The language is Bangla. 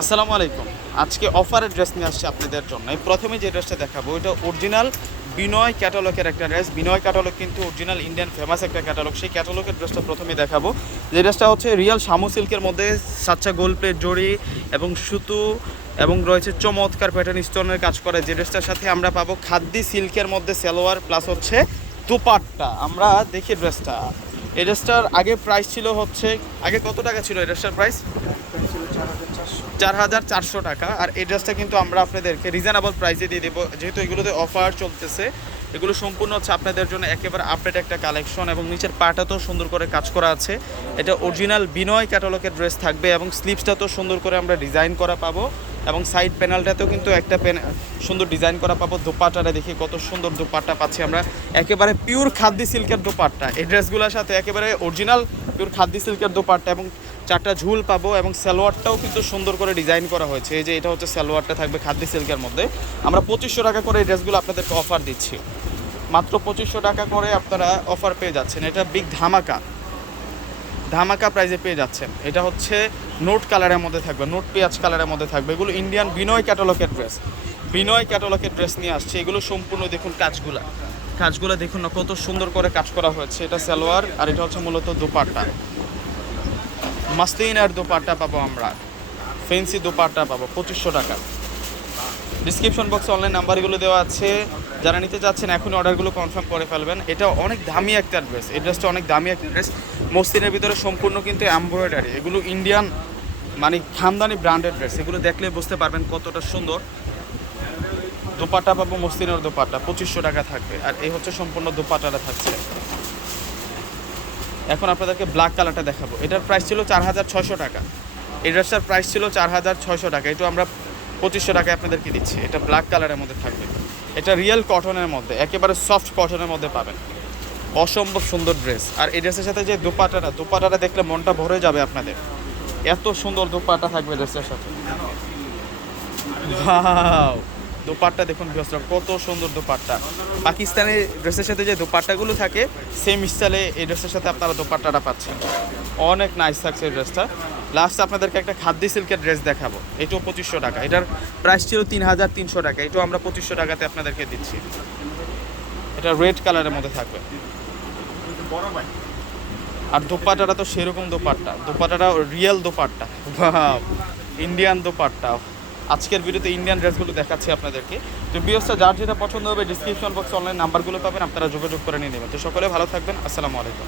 আসসালামু আলাইকুম। আজকে অফারের ড্রেস নিয়ে আসছি আপনাদের জন্য। প্রথমে যে ড্রেসটা দেখাবো এটা অরিজিনাল বিনয় ক্যাটালগের একটা ড্রেস। বিনয় ক্যাটালগ কিন্তু অরিজিনাল ইন্ডিয়ান ফেমাস একটা ক্যাটালগ। সেই ক্যাটালগের ড্রেসটা প্রথমে দেখাবো। যে ড্রেসটা হচ্ছে রিয়েল শামু সিল্কের মধ্যে সাচ্চা গোল্ড প্লেট জড়ি এবং সুতো এবং রয়েছে চমৎকার প্যাটার্ন স্টোনের কাজ করে। যে ড্রেসটার সাথে আমরা পাবো খাদ্দি সিল্কের মধ্যে সালোয়ার প্লাস হচ্ছে দুপাট্টা। আমরা দেখি ড্রেসটা। এই ড্রেসটার আগে প্রাইস ছিল হচ্ছে, আগে কত টাকা ছিল এই ড্রেসটার প্রাইস? 4,400 টাকা। আর এই ড্রেসটা কিন্তু আমরা আপনাদেরকে রিজনেবল প্রাইসে দিয়ে দেবো, যেহেতু এগুলোতে অফার চলতেছে। এগুলো সম্পূর্ণ হচ্ছে আপনাদের জন্য একেবারে আপডেট একটা কালেকশন এবং নিচের পাটাতেও সুন্দর করে কাজ করা আছে। এটা অরিজিনাল বিনয় ক্যাটালগের ড্রেস থাকবে এবং স্লিভসটাতেও সুন্দর করে আমরা ডিজাইন করা পাবো এবং সাইড প্যানেলটাতেও কিন্তু একটা সুন্দর ডিজাইন করা পাবো। দোপাট্টাটা দেখি কত সুন্দর দোপাট্টা পাচ্ছি আমরা, একেবারে পিওর খাদ্দি সিল্কের দোপাট্টা। এই ড্রেসগুলোর সাথে একেবারে অরিজিনাল পিওর খাদ্দি সিল্কের দোপাট্টা এবং চারটা ঝুল পাবো এবং সালোয়ারটাও কিন্তু সুন্দর করে ডিজাইন করা হয়েছে। এই যে এটা হচ্ছে সালোয়ারটা থাকবে খাদ্দি সিল্কের মধ্যে। আমরা 2500 টাকা করে এই ড্রেসগুলো আপনাদেরকে অফার দিচ্ছি, মাত্র 2500 টাকা করে আপনারা অফার পেয়ে যাচ্ছেন। এটা বিগ ধামাকা প্রাইজে পেয়ে যাচ্ছেন। এটা হচ্ছে নোট কালারের মধ্যে থাকবে, নোট পেঁয়াজ কালারের মধ্যে থাকবে। এগুলো ইন্ডিয়ান বিনয় ক্যাটালগের ড্রেস। বিনয় ক্যাটালগের ড্রেস নিয়ে আসছে। এগুলো সম্পূর্ণ দেখুন কাজগুলো দেখুন না কত সুন্দর করে কাজ করা হয়েছে। এটা সালোয়ার আর এটা হচ্ছে মূলত দোপাট্টা। মাসলিন আর দোপাট্টা পাবো আমরা, ফেন্সি দোপাট্টা পাবো 2500 টাকা। ডিসক্রিপশন বক্সে অনলাইন নাম্বারগুলো দেওয়া আছে, যারা নিতে চাচ্ছেন এখনই অর্ডারগুলো কনফার্ম করে ফেলবেন। এটা অনেক দামি একটা ড্রেস, এই ড্রেসটা অনেক দামি একটা ড্রেস। মসলিনের ভিতরে সম্পূর্ণ কিন্তু এমব্রয়ডারি। এগুলো ইন্ডিয়ান মানে খানদানি ব্র্যান্ডেড ড্রেস। এগুলো দেখলে বুঝতে পারবেন কতটা সুন্দর। দোপাট্টা পাবো মসলিনের দোপাট্টা 2500 টাকা থাকবে। আর এই হচ্ছে সম্পূর্ণ দোপাট্টাটা থাকছে। এখন আপনাদেরকে ব্ল্যাক কালারটা দেখাবো। এটার প্রাইস ছিল 4,600 টাকা। এই ড্রেসটার প্রাইস ছিল 4,600 টাকা। এটা আমরা 2500 টাকায় আপনাদেরকে দিচ্ছি। এটা ব্ল্যাক কালারের মধ্যে থাকবে। এটা রিয়েল কটনের মধ্যে, একেবারে সফট কটনের মধ্যে পাবেন। অসম্ভব সুন্দর ড্রেস। আর এই ড্রেসের সাথে যে দোপাট্টাটা দেখলে মনটা ভরে যাবে আপনাদের। এত সুন্দর দোপাট্টা থাকবে ড্রেসের সাথে। ওয়াও, দোপাট্টা দেখুন ভিউয়ার্সরা, কত সুন্দর দোপাট্টা। পাকিস্তানি ড্রেসের সাথে যে দোপাট্টাগুলো থাকে সেম স্টাইলে এই ড্রেসের সাথে আপনারা দোপাট্টাটা পাচ্ছেন। অনেক নাইস থাকছে এই ড্রেসটা। লাস্ট আপনাদেরকে একটা খাদ্দি সিল্কের ড্রেস দেখাবো। এটাও 2500 টাকা। এটার প্রাইস ছিল 3,300 টাকা। এটাও আমরা 2500 টাকাতে আপনাদেরকে দিচ্ছি। এটা রেড কালারের মধ্যে থাকবে। আর দোপাট্টাটা তো সেরকম দোপাট্টাটা রিয়েল দোপাট্টা, ইন্ডিয়ান দোপাট্টা। আজকের ভিডিওতে ইন্ডিয়ান ড্রেসগুলো দেখাচ্ছি আপনাদেরকে। তো ভিউয়ার্সরা যার যেটা পছন্দ হবে ডিসক্রিপশন বক্সে অনলাইন নাম্বারগুলো পাবেন, আপনারা যোগাযোগ করে নিয়ে নেবেন। তো সকলে ভালো থাকবেন। আসসালামু আলাইকুম।